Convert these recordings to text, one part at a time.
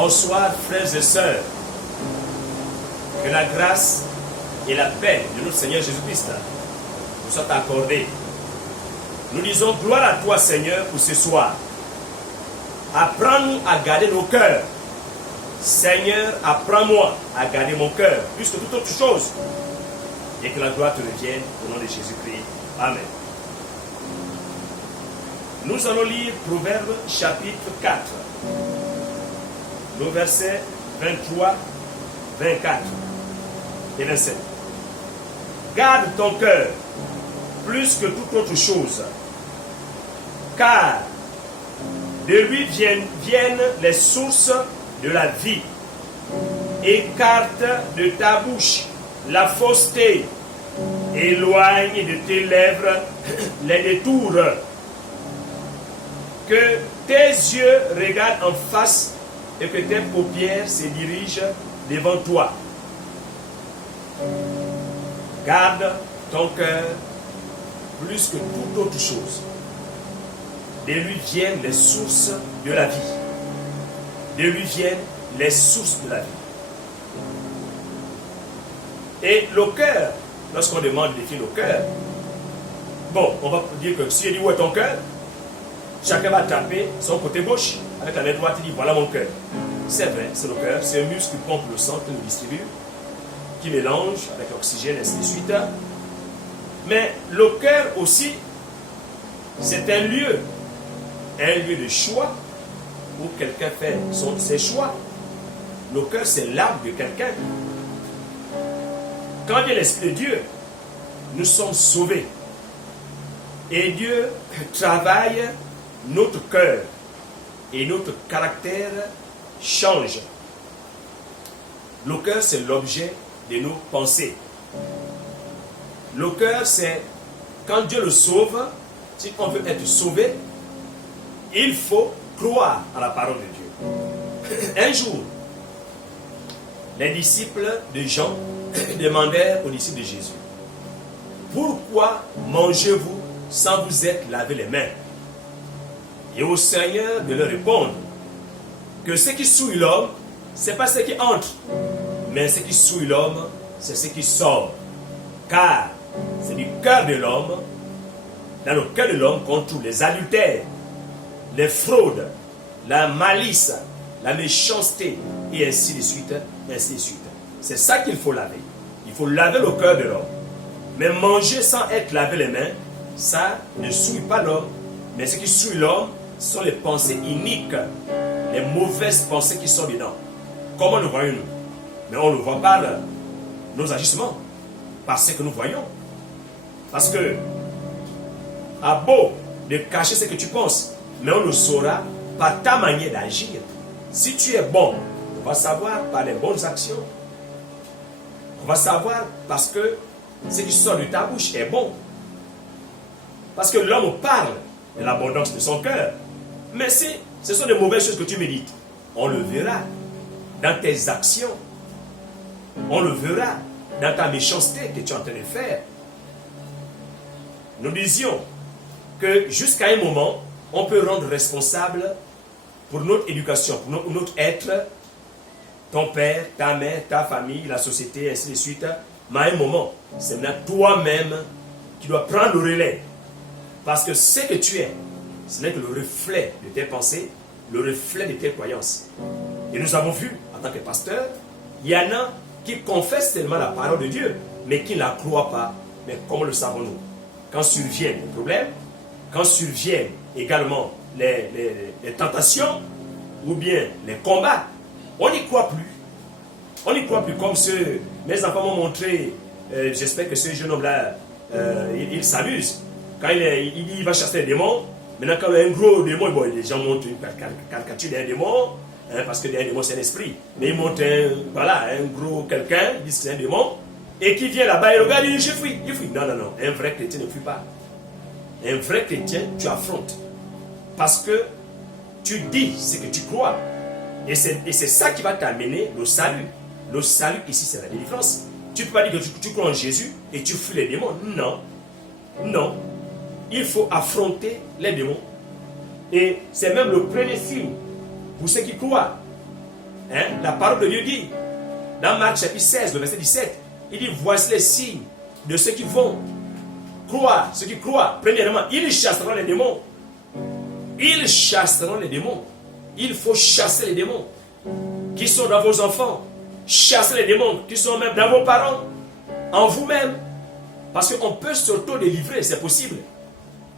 Bonsoir frères et sœurs. Que la grâce et la paix de notre Seigneur Jésus-Christ nous soient accordées. Nous disons gloire à toi Seigneur pour ce soir. Apprends-nous à garder nos cœurs. Seigneur, apprends-moi à garder mon cœur plus que toute autre chose. Et que la gloire te revienne au nom de Jésus-Christ. Amen. Nous allons lire Proverbes chapitre 4. Nos versets 23, 24 et 27. Garde ton cœur plus que toute autre chose, car de lui viennent les sources de la vie. Écarte de ta bouche la fausseté, éloigne de tes lèvres les détours. Que tes yeux regardent en face et que tes paupières se dirigent devant toi. Garde ton cœur plus que toute autre chose. De lui viennent les sources de la vie. De lui viennent les sources de la vie. Et le cœur, lorsqu'on demande de définir le cœur, bon, on va dire que si il dit où est ton cœur, chacun va taper son côté gauche avec la main droite, il dit voilà mon cœur. C'est vrai, c'est le cœur, c'est un muscle qui pompe le sang, qui nous distribue, qui mélange avec l'oxygène, et ainsi de suite. Mais le cœur aussi, c'est un lieu de choix où quelqu'un fait ses choix. Le cœur, c'est l'âme de quelqu'un. Quand il y a l'Esprit de Dieu, nous sommes sauvés. Et Dieu travaille notre cœur et notre caractère change. Le cœur, c'est l'objet de nos pensées. Le cœur, c'est quand Dieu le sauve, si on veut être sauvé, il faut croire à la parole de Dieu. Un jour, les disciples de Jean demandèrent aux disciples de Jésus, pourquoi mangez-vous sans vous être lavé les mains? Et au Seigneur de leur répondre que ce qui souille l'homme, ce n'est pas ce qui entre, mais ce qui souille l'homme, c'est ce qui sort. Car c'est du cœur de l'homme, dans le cœur de l'homme qu'on trouve les adultères, les fraudes, la malice, la méchanceté, et ainsi de suite, ainsi de suite. C'est ça qu'il faut laver. Il faut laver le cœur de l'homme. Mais manger sans être lavé les mains, ça ne souille pas l'homme. Mais ce qui souille l'homme, ce sont les pensées iniques, les mauvaises pensées qui sont dedans. Comment le voyons-nous? Mais on le voit par nos agissements, par ce que nous voyons. Parce que, à beau de cacher ce que tu penses, mais on le saura par ta manière d'agir. Si tu es bon, on va savoir par les bonnes actions. On va savoir parce que ce qui sort de ta bouche est bon. Parce que l'homme parle de l'abondance de son cœur. Mais si ce sont de mauvaises choses que tu médites, on le verra dans tes actions. On le verra dans ta méchanceté que tu es en train de faire. Nous disions que jusqu'à un moment, on peut rendre responsable pour notre éducation, pour notre être, ton père, ta mère, ta famille, la société, ainsi de suite. Mais à un moment, c'est maintenant toi-même qui dois prendre le relais. Parce que ce que tu es, ce n'est que le reflet de tes pensées, le reflet de tes croyances. Et nous avons vu, en tant que pasteur, il y en a qui confessent tellement la parole de Dieu, mais qui ne la croient pas. Mais comment le savons-nous? Quand surviennent les problèmes, quand surviennent également les tentations, ou bien les combats, on n'y croit plus. On n'y croit plus comme mes enfants m'ont montré, j'espère que ce jeune homme-là, il s'amuse. Quand il va chasser les démons, maintenant quand il y a un gros démon, bon, les gens montrent une caricature d'un démon, hein, parce que un démon c'est un esprit. Mais ils montrent un gros quelqu'un, ils disent que c'est un démon, et qui vient là-bas et regarde, il dit je fuis, il fuit. Non, non, non, un vrai chrétien ne fuit pas. Un vrai chrétien, tu affrontes. Parce que tu dis ce que tu crois. Et c'est ça qui va t'amener le salut. Le salut ici, c'est la délivrance. Tu ne peux pas dire que tu crois en Jésus et tu fuis les démons. Non. Non. Il faut affronter les démons. Et c'est même le premier signe pour ceux qui croient. La parole de Dieu dit, dans Marc chapitre 16, le verset 17, il dit, voici les signes de ceux qui vont croire. Ceux qui croient, premièrement, ils chasseront les démons. Ils chasseront les démons. Il faut chasser les démons qui sont dans vos enfants. Chasser les démons qui sont même dans vos parents, en vous-même. Parce qu'on peut s'auto-délivrer, c'est possible.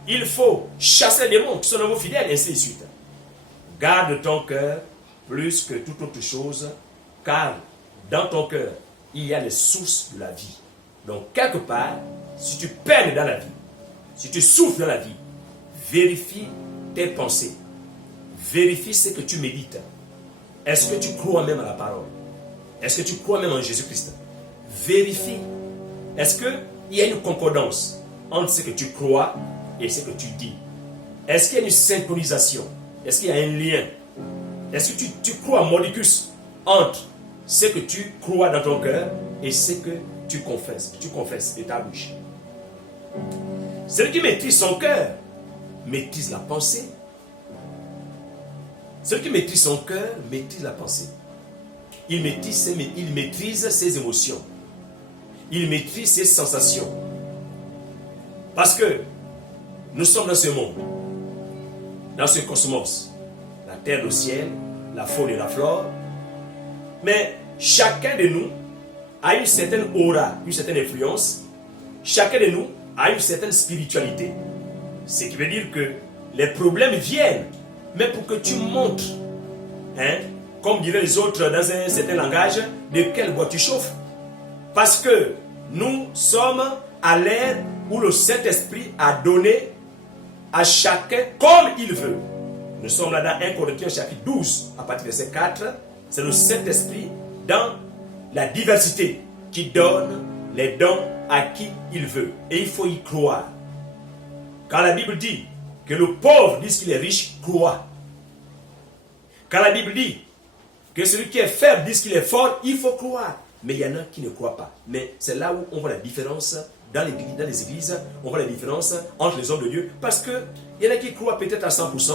Il faut chasser les démons qui sont dans vos fidèles, et ainsi de suite. Garde ton cœur plus que toute autre chose, car dans ton cœur, il y a les sources de la vie. Donc, quelque part, si tu peines dans la vie, si tu souffres dans la vie, vérifie tes pensées. Vérifie ce que tu médites. Est-ce que tu crois même à la parole? Est-ce que tu crois même en Jésus-Christ? Vérifie. Est-ce qu'il y a une concordance entre ce que tu crois et ce que tu dis? Est-ce qu'il y a une synchronisation? Est-ce qu'il y a un lien? Est-ce que tu crois mordicus entre ce que tu crois dans ton cœur et ce que tu confesses de ta bouche? Celui qui maîtrise son cœur maîtrise la pensée. Celui qui maîtrise son cœur maîtrise la pensée. Il maîtrise ses émotions. Il maîtrise ses sensations. Parce que nous sommes dans ce monde, dans ce cosmos, la terre, le ciel, la faune et la flore. Mais chacun de nous a une certaine aura, une certaine influence. Chacun de nous a une certaine spiritualité. Ce qui veut dire que les problèmes viennent, mais pour que tu montres, comme diraient les autres dans un certain langage, de quel bois tu chauffes. Parce que nous sommes à l'ère où le Saint-Esprit a donné à chacun comme il veut. Nous sommes là dans 1 Corinthiens chapitre 12, à partir du verset 4. C'est le Saint-Esprit dans la diversité qui donne les dons à qui il veut. Et il faut y croire. Quand la Bible dit que le pauvre dit qu'il est riche, croit. Quand la Bible dit que celui qui est faible dit qu'il est fort, il faut croire. Mais il y en a qui ne croient pas. Mais c'est là où on voit la différence dans les églises, on voit la différence entre les hommes de Dieu. Parce qu'il y en a qui croient peut-être à 100%,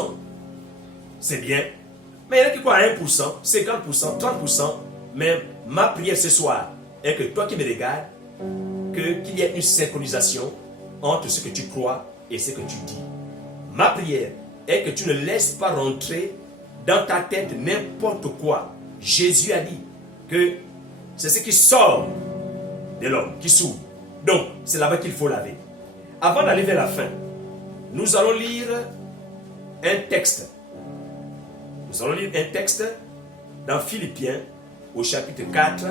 c'est bien. Mais il y en a qui croient à 1%, 50%, 30%. Mais ma prière ce soir est que toi qui me regardes, qu'il y ait une synchronisation entre ce que tu crois et ce que tu dis. Ma prière est que tu ne laisses pas rentrer dans ta tête n'importe quoi. Jésus a dit que c'est ce qui sort de l'homme, qui s'ouvre. Donc, c'est là-bas qu'il faut laver. Avant d'aller vers la fin, nous allons lire un texte. Nous allons lire un texte dans Philippiens, au chapitre 4,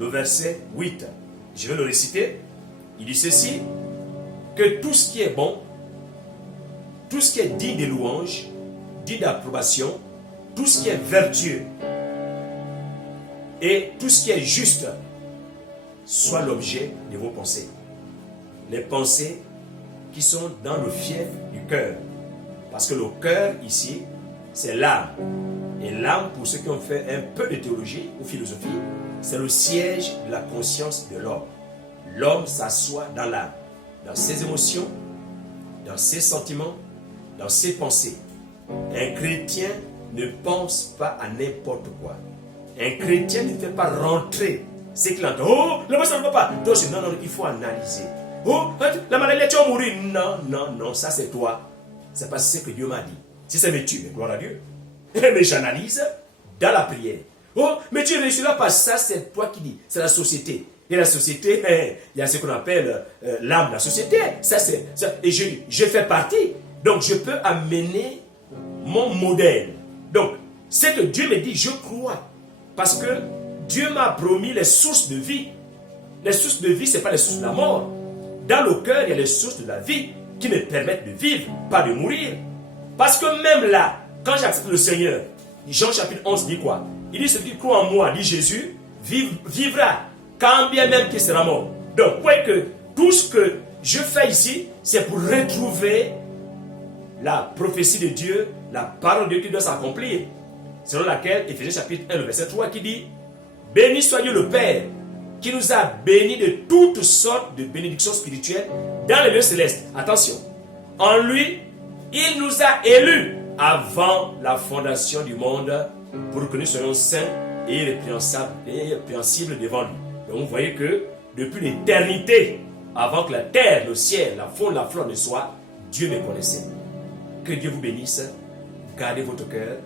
le verset 8. Je vais le réciter. Il dit ceci, que tout ce qui est bon, tout ce qui est digne de louange, digne d'approbation, tout ce qui est vertueux et tout ce qui est juste soit l'objet de vos pensées. Les pensées qui sont dans le fief du cœur. Parce que le cœur ici, c'est l'âme. Et l'âme, pour ceux qui ont fait un peu de théologie ou philosophie, c'est le siège de la conscience de l'homme. L'homme s'assoit dans l'âme, dans ses émotions, dans ses sentiments, dans ses pensées. Un chrétien ne pense pas à n'importe quoi. Un chrétien ne fait pas rentrer ce qu'il entend. Oh, le ça ne va pas. Donc, non, il faut analyser. Oh, la maladie, tu vas mourir. Non, ça c'est toi. C'est pas ce que Dieu m'a dit. Si ça me tue, mais gloire à Dieu. Mais j'analyse dans la prière. Oh, mais tu ne réussiras pas. Ça, c'est toi qui dis. C'est la société. Et la société, il y a ce qu'on appelle l'âme de la société. Ça, c'est ça. Et je fais partie. Donc, je peux amener mon modèle. Donc, ce que Dieu me dit, je crois. Parce que Dieu m'a promis les sources de vie. Les sources de vie, ce n'est pas les sources de la mort. Dans le cœur, il y a les sources de la vie qui me permettent de vivre, pas de mourir. Parce que même là, quand j'accepte le Seigneur, Jean chapitre 11 dit quoi? Il dit, celui qui croit en moi, dit Jésus, vivra, quand bien même qu'il sera mort. Donc, vous voyez que tout ce que je fais ici, c'est pour retrouver la prophétie de Dieu, la parole de Dieu qui doit s'accomplir. Selon laquelle, Éphésiens chapitre 1, le verset 3, qui dit, béni soit Dieu le Père, qui nous a bénis de toutes sortes de bénédictions spirituelles dans les lieux célestes. Attention, en lui, il nous a élus avant la fondation du monde pour que nous soyons saints et irrépréhensible devant lui. Donc vous voyez que depuis l'éternité, avant que la terre, le ciel, la faune, la flore ne soient, Dieu me connaissait. Que Dieu vous bénisse. Gardez votre cœur.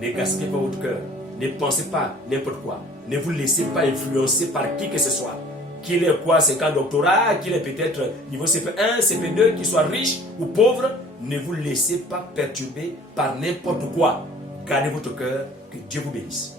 Ne gaspillez pas votre cœur. Ne pensez pas n'importe quoi. Ne vous laissez pas influencer par qui que ce soit. Qu'il ait quoi, 50 doctorats, qu'il ait peut-être niveau CP1, CP2, qu'il soit riche ou pauvre. Ne vous laissez pas perturber par n'importe quoi. Gardez votre cœur. Que Dieu vous bénisse.